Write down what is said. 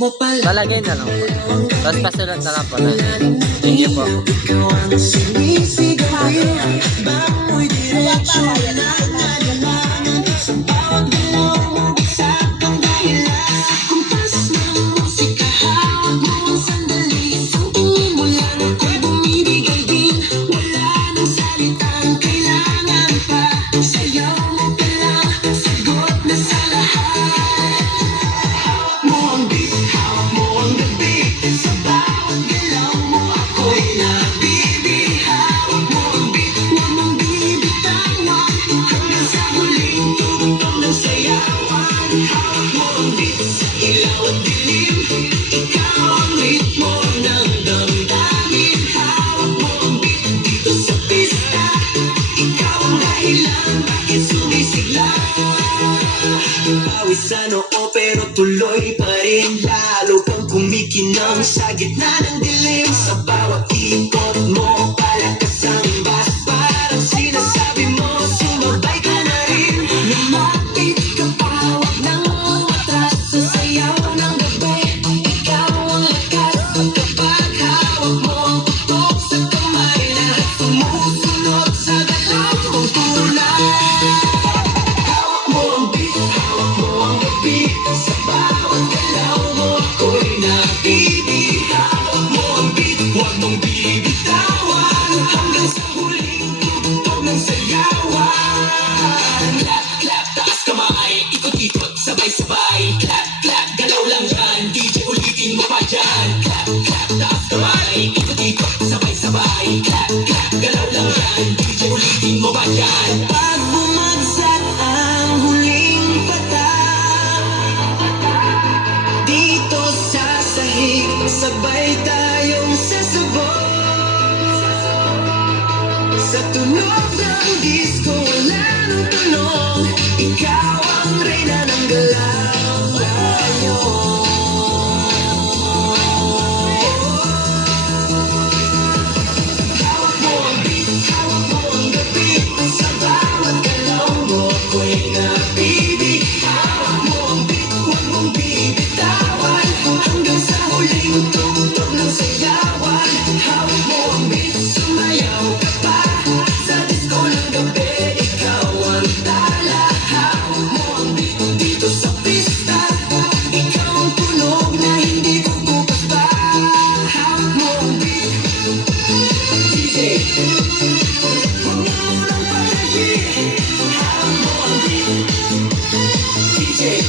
Palagay na lang po. Tapos pasulat na lang po na. Thank you po. Pawisan oo pero tuloy pa rin. Lalo kang kumikinang sa gitna ng dilim. Sa bawat ikot mo palakas ang bas. Parang sinasabi mo sumabay ka na rin. Lumapit ka pa, wag nang umatras. Sa sayaw ng gabi, ikaw ang lakas. Pagkapag hawak mo ang putok sa kamay, lahat sumusunod sa galaw mong tulad. Hawak mo ang beat, hawak mo ang gabi. Sa bawat galaw mo ako'y nabibig. Hawak mo ang beat, huwag mong bibitawan. Hanggang sa huling tugtog ng sayawan. Clap, clap, taas kamay, ikot-ikot, sabay-sabay. Clap, clap, galaw lang dyan, DJ ulitin mo pa dyan. Clap, clap, taas kamay, ikot-ikot, sabay-sabay. Clap, clap, galaw lang dyan, DJ ulitin mo pa dyan. Pag bumagsak ang huling patak, dito sa sahig, sabay tayong sasabog. Sa tunog ng disco, wala nang tanong, ikaw ang reyna ng galaw ngayon. Hawak mo ang beat, hawak mo ang gabi. Sa bawat galaw mo ako'y nabibig. Hawak mo ang beat, huwag mong bibitawan. Hanggang sa huling tugtog ng sayawan. Hawak mo ang beat, sumayaw ka pa. Sa disco ng gabi, ikaw ang tala. Hawak mo ang beat dito sa pista. Ikaw ang tunog na hindi kukupas pa. Hawak mo ang beat, DJ. Huwag mo nang patayin. Hawak mo ang beat, DJ.